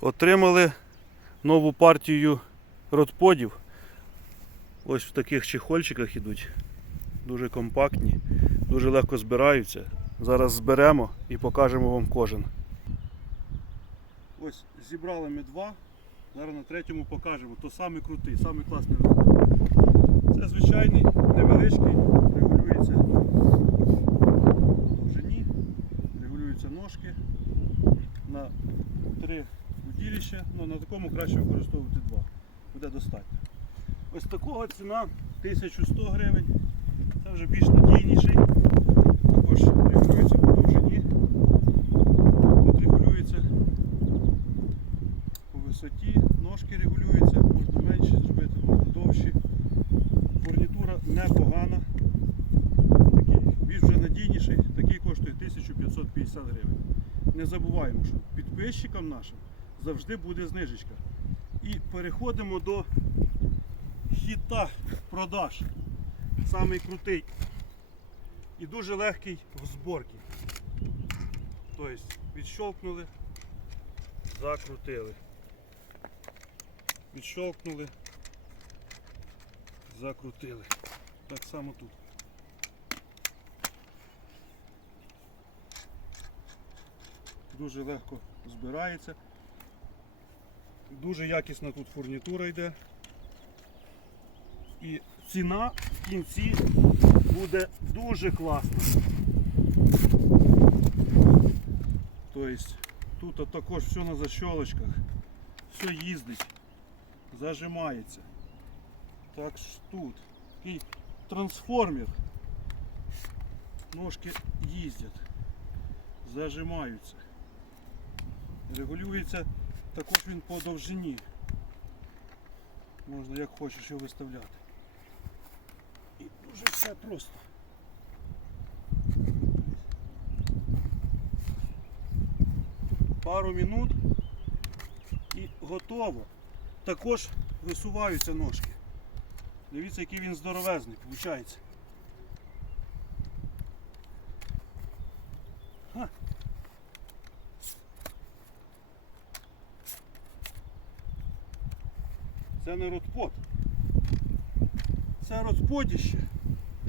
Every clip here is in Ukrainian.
Отримали нову партію родподів. Ось в таких чехольчиках ідуть. Дуже компактні, дуже легко збираються. Зараз зберемо і покажемо вам кожен. Ось зібрали ми два. Зараз на третьому покажемо. То самий крутий, самий класний. Це звичайний, невеличкий, регулюється регулюються ножки на три уділища. Ну, на такому краще використовувати два. Буде достатньо. Ось такого ціна 1100 гривень. Це вже більш надійніший. Також регулюється по довжині. Тут регулюється по висоті, ножки регулюються, можна менші зробити, можна довші. Фурнітура непогана. Більш вже надійніший, такий коштує 1550 гривень. Не забуваємо, що підписчикам нашим завжди буде знижечка. І переходимо до хіта продаж. Самий крутий і дуже легкий в зборці. Тобто відщолкнули, закрутили. Відщолкнули, закрутили. Так само тут. Дуже легко збирається. Дуже якісна тут фурнітура йде. І ціна в кінці буде дуже класна. Тобто тут також все на защолочках, все їздить, зажимається. Так ж тут. Такий трансформер. Ножки їздять, зажимаються. Регулюється також він по довжині. Можна як хочеш його виставляти. І дуже все просто. Пару минут і готово. Також висуваються ножки. Дивіться, який він здоровезний, виходить. Це не родпот. Це родподіще.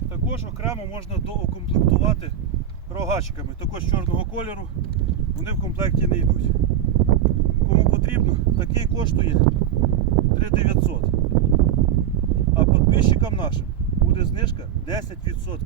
Також окремо можна доукомплектувати рогачками. Також чорного кольору. Вони в комплекті не йдуть. Кому потрібно, такий коштує 3900. А підписчикам нашим буде знижка 10%.